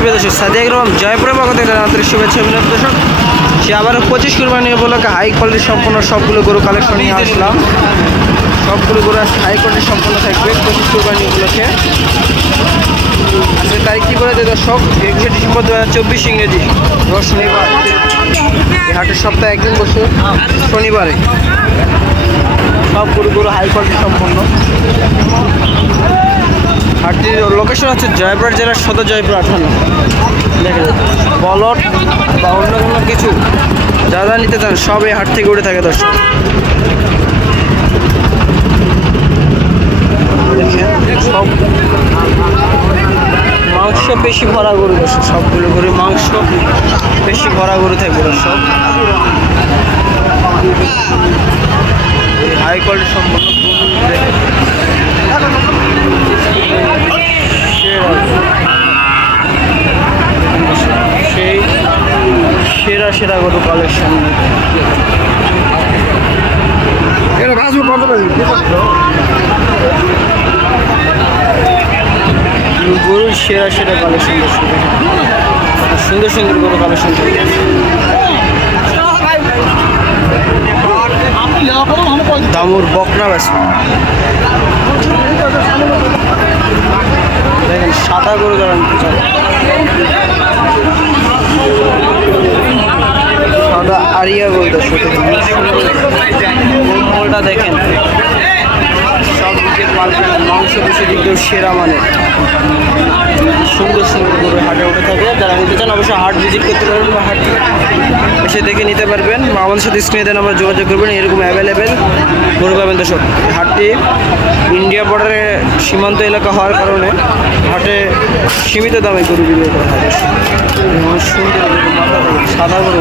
সুপ্রিয় দর্শক, সাদিয়া গ্রাম জয়পুরের পক্ষ থেকে আন্তরিক শুভেচ্ছা অভিনন্দন দর্শক। সে আবারও 25 কুরবানি উপলক্ষে হাই কোয়ালিটি সম্পূর্ণ সবগুলো গরু কালেকশন নিয়ে আসলাম। সবগুলো গরু আজকে হাই কোয়ালিটি সম্পূর্ণ থাকবে 25 কুরবানি উপলক্ষে। আজকের তারিখটি বলে দেয় দর্শক, 21 ডিসেম্বর 2024 ইংরেজি, রোজ শনিবার। এই হাটের সপ্তাহে একদিন বসে শনিবারে। সব গরু হাই কোয়ালিটি সম্পন্ন। হাটটির লোকেশন হচ্ছে জয়পুর জেলার সদর জয়পুর 58। দেখে বলট বা অন্য কোনো কিছু যা যা নিতে চান সব এই হাট থেকে উঠে থাকে দর্শক। সব মাংস বেশি ভরা গরু দর্শক, সবগুলো গরু মাংস বেশি ভরা গরু থাকবে দর্শক। হাই কোয়ালিটি সম্পন্ন সেই সেরা গরু কালেকশন। গরুর সেরা কালেকশন, সুন্দর গরু কালেকশন। দামুর বকনা বেছে দেখেন, সাদা গরু দাঁড়ান, সাদা আরিয়া গরু দর্শক। মোলটা দেখেন, সব দিকে পাল্টেন, মাংস বেশি দিকেও সেরা মানে সুন্দর গরু হাটে উঠে থাকে। যারা নিতে চান অবশ্যই হাট ভিজিট করতে পারবেন বা হাট এসে দেখে নিতে পারবেন। বা আমাদের সাথে স্ক্রিনে দেন আমরা যোগাযোগ করবেন, এরকম অ্যাভেলেবেল গরু পাবেন দর্শক। হাটটি ইন্ডিয়া বর্ডারে সীমান্ত এলাকা হওয়ার কারণে হাটে সীমিত দামে গরু বিক্রি করা হয়। সুন্দর সাদা গরু।